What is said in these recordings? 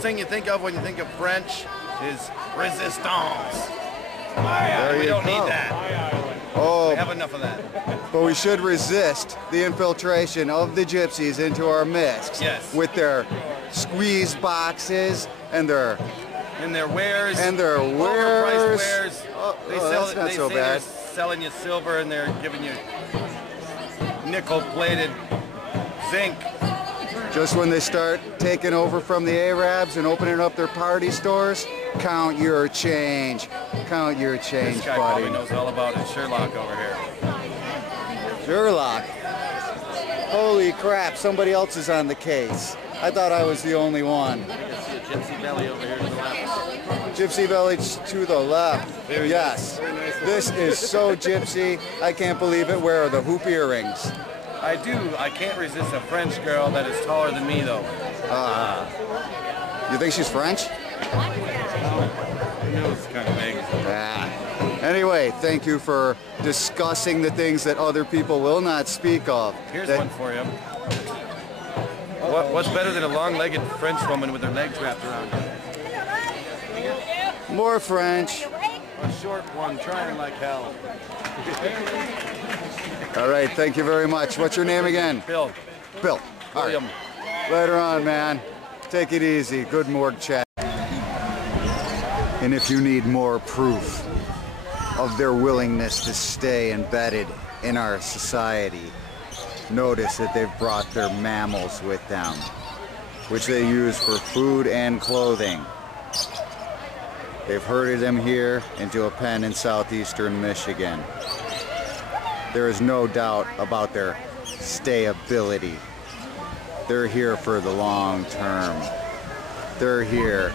first thing you think of when you think of French is resistance. We don't need that. Oh, we have enough of that. But we should resist the infiltration of the gypsies into our midst. Yes. With their squeeze boxes and their wares. Overpriced wares. That's not so bad. They're selling you silver and they're giving you nickel-plated zinc. Just when they start taking over from the Arabs and opening up their party stores, count your change. Count your change, this guy buddy. Probably knows all about it. Sherlock over here. Sherlock? Holy crap, somebody else is on the case. I thought I was the only one. I can see a gypsy belly over here to the left. Gypsy village to the left. Yes. This is so gypsy. I can't believe it. Where are the hoop earrings? I do. I can't resist a French girl that is taller than me, though. You think she's French? Her nose is kind of big. Anyway, thank you for discussing the things that other people will not speak of. Here's one for you. What's better than a long-legged French woman with her legs wrapped around her? More French. A short one trying like hell. All right, thank you very much. What's your name again? Bill. Bill. William. Right. Later on, man. Take it easy. Good morgue chat. And if you need more proof of their willingness to stay embedded in our society, notice that they've brought their mammals with them, which they use for food and clothing. They've herded them here into a pen in southeastern Michigan. There is no doubt about their stayability. They're here for the long term. They're here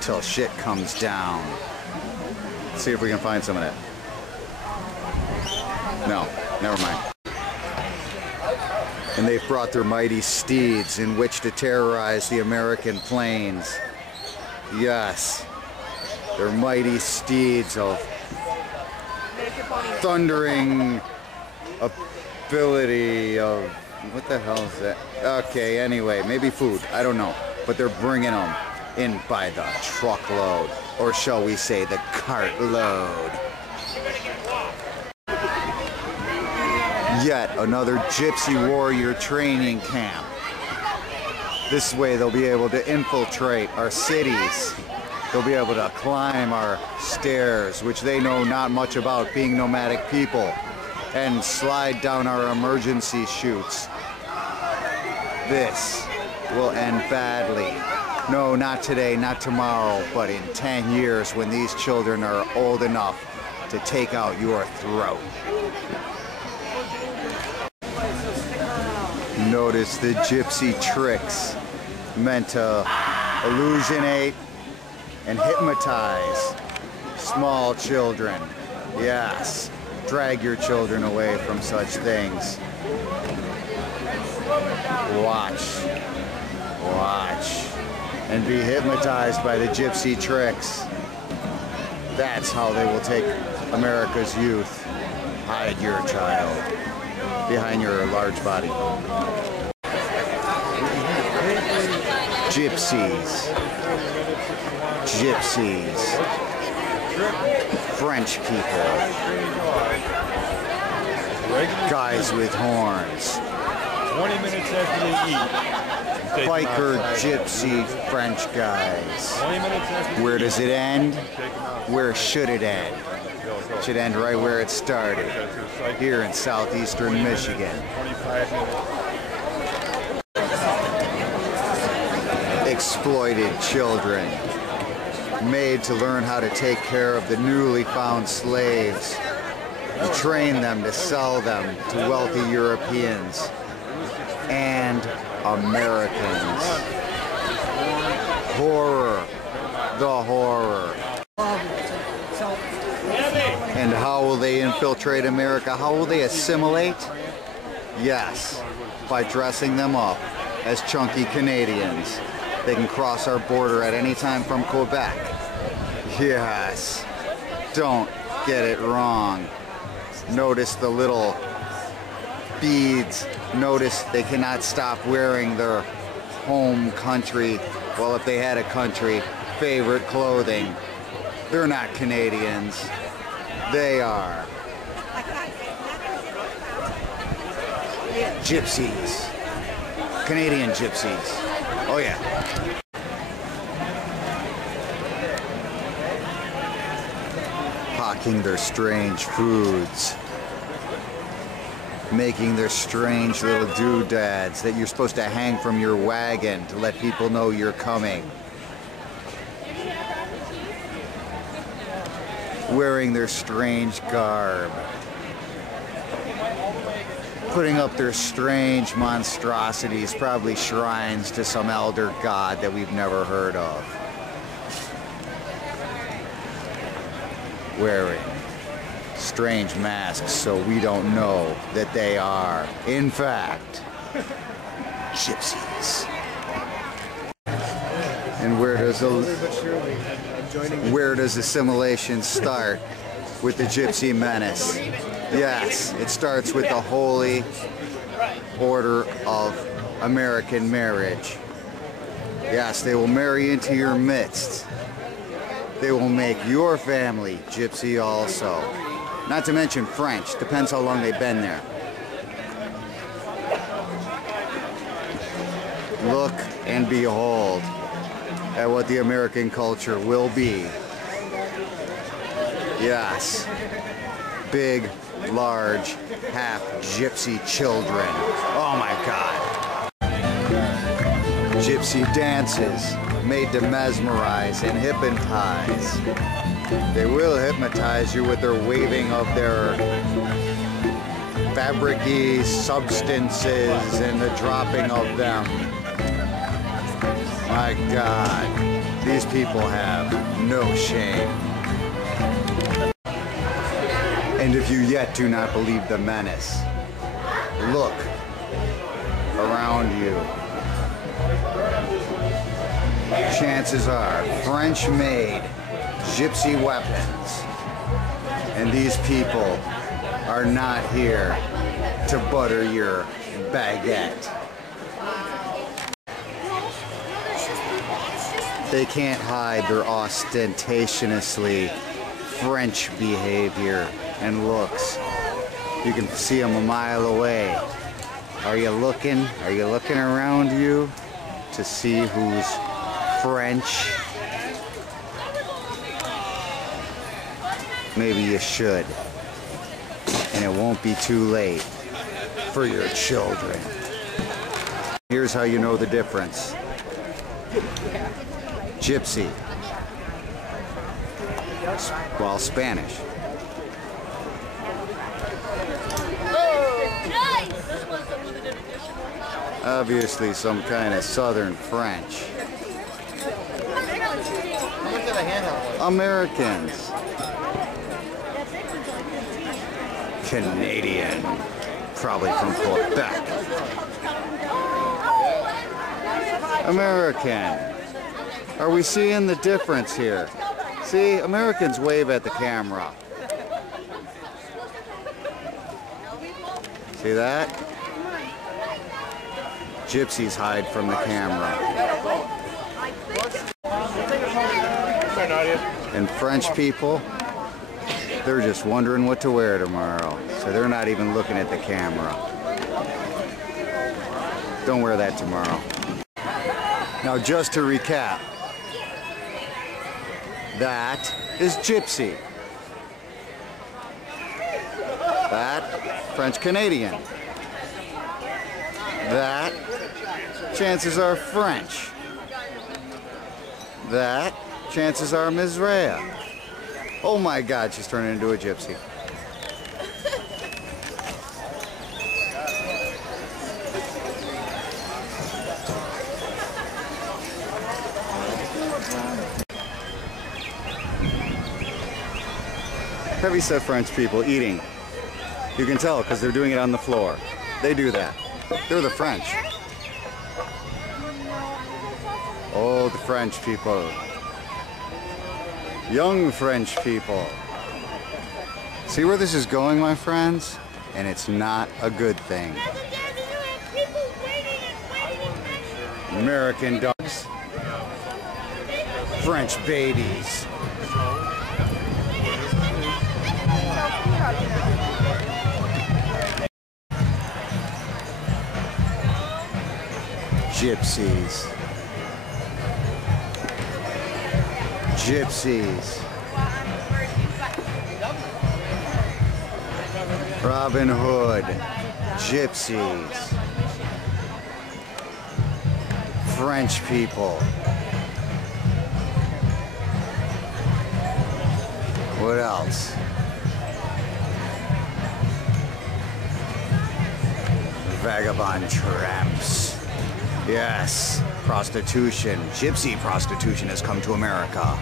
till shit comes down. Let's see if we can find some of that. No, never mind. And they've brought their mighty steeds in which to terrorize the American plains. Yes, their mighty steeds of thundering ability of, what the hell is that? Okay, anyway, maybe food, I don't know. But they're bringing them in by the truckload, or shall we say the cartload. Yet another gypsy warrior training camp. This way they'll be able to infiltrate our cities. They'll be able to climb our stairs, which they know not much about, being nomadic people, and slide down our emergency chutes. This will end badly. No, not today, not tomorrow, but in 10 years when these children are old enough to take out your throat. Notice the gypsy tricks meant to illusionate and hypnotize small children. Yes, drag your children away from such things. Watch, watch, and be hypnotized by the gypsy tricks. That's how they will take America's youth. Hide your child behind your large body. Gypsies. Gypsies. French people. Guys with horns. 20 minutes after they eat. Biker, gypsy, French guys. Where does it end? Where should it end? It should end right where it started, here in southeastern Michigan. Exploited children, made to learn how to take care of the newly found slaves, to train them to sell them to wealthy Europeans and Americans. Horror, the horror. And how will they infiltrate America? How will they assimilate? Yes, by dressing them up as chunky Canadians. They can cross our border at any time from Quebec. Yes, don't get it wrong. Notice the little beads. Notice they cannot stop wearing their home country Well, if they had a country favorite clothing, they're not Canadians. They are gypsies. Canadian gypsies. Oh yeah. Hawking their strange foods. Making their strange little doodads that you're supposed to hang from your wagon to let people know you're coming. Wearing their strange garb. Putting up their strange monstrosities, probably shrines to some elder god that we've never heard of. Wearing strange masks so we don't know that they are, in fact, gypsies. And where does assimilation start with the gypsy menace? Yes, it starts with the Holy Order of American Marriage. Yes, they will marry into your midst. They will make your family gypsy also. Not to mention French, depends how long they've been there. Look and behold at what the American culture will be. Yes, big, large, half gypsy children. Oh my God. Gypsy dances made to mesmerize and hypnotize. They will hypnotize you with their waving of their fabric-y substances and the dropping of them. My God, these people have no shame. And if you yet do not believe the menace, look around you. Chances are French-made gypsy weapons. And these people are not here to butter your baguette. They can't hide their ostentatiously French behavior and looks. You can see them a mile away. Are you looking? Are you looking around you to see who's French? Maybe you should. And it won't be too late for your children. Here's how you know the difference. Gypsy. Well, Spanish. Obviously some kind of Southern French. Americans. Canadian. Probably from Quebec. American. Are we seeing the difference here? See, Americans wave at the camera. See that? Gypsies hide from the camera. And French people, they're just wondering what to wear tomorrow. So they're not even looking at the camera. Don't wear that tomorrow. Now just to recap, that is gypsy. That, French Canadian. That, chances are French. That, chances are Ms. Rhea. Oh my God, she's turning into a gypsy. Heavy-set French people eating. You can tell because they're doing it on the floor. They do that. They're the French. Oh, the French people. Young French people. See where this is going, my friends? And it's not a good thing. American dogs. French babies. Gypsies. Gypsies. Robin Hood. Gypsies. French people. What else? Vagabond tramps. Yes, prostitution. Gypsy prostitution has come to America.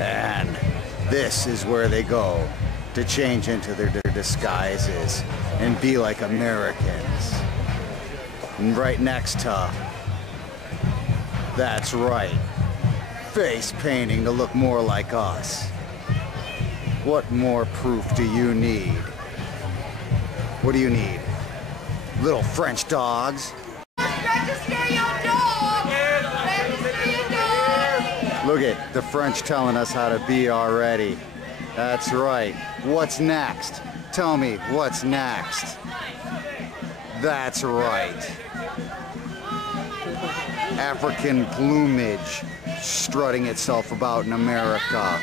And this is where they go to change into their disguises and be like Americans. And right next to, that's right, face painting to look more like us. What more proof do you need? What do you need? Little French dogs? Look at the French telling us how to be already. That's right. What's next? Tell me, what's next? That's right. African plumage strutting itself about in America.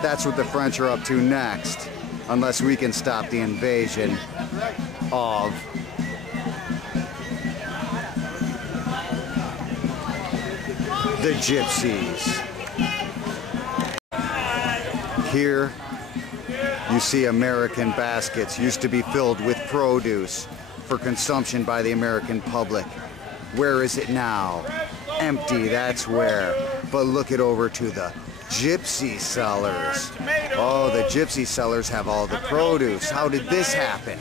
That's what the French are up to next, unless we can stop the invasion of the Gypsies. Here you see American baskets used to be filled with produce for consumption by the American public. Where is it now? Empty, that's where. But look it over to the Gypsy sellers. Oh, the Gypsy sellers have all the produce. How did this happen?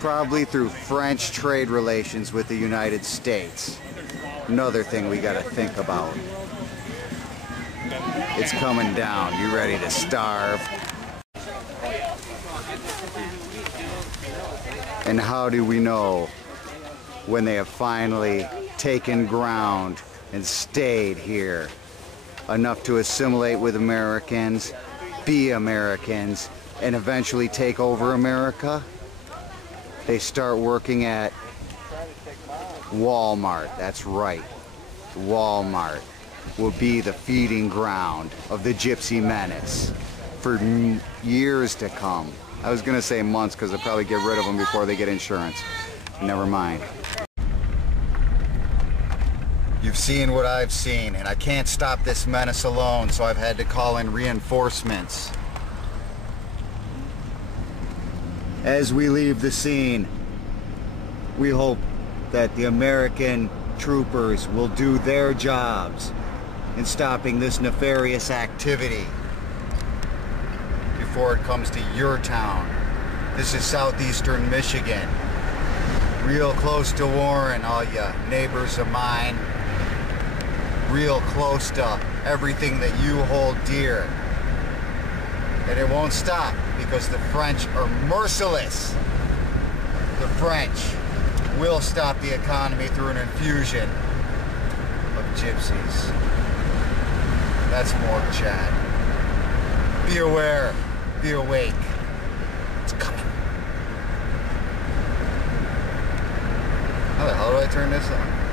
Probably through French trade relations with the United States. Another thing we gotta think about. It's coming down. You ready to starve? And how do we know when they have finally taken ground and stayed here enough to assimilate with Americans, be Americans, and eventually take over America? They start working at Walmart. That's right. Walmart will be the feeding ground of the Gypsy menace for years to come. I was gonna say months because they'll probably get rid of them before they get insurance. Never mind. You've seen what I've seen, and I can't stop this menace alone, so I've had to call in reinforcements. As we leave the scene, we hope that the American troopers will do their jobs in stopping this nefarious activity before it comes to your town. This is southeastern Michigan, real close to Warren, all you neighbors of mine, real close to everything that you hold dear. And it won't stop because the French are merciless. The French will stop the economy through an infusion of gypsies. That's Morgue Chat. Be aware, be awake. It's coming. How the hell do I turn this on?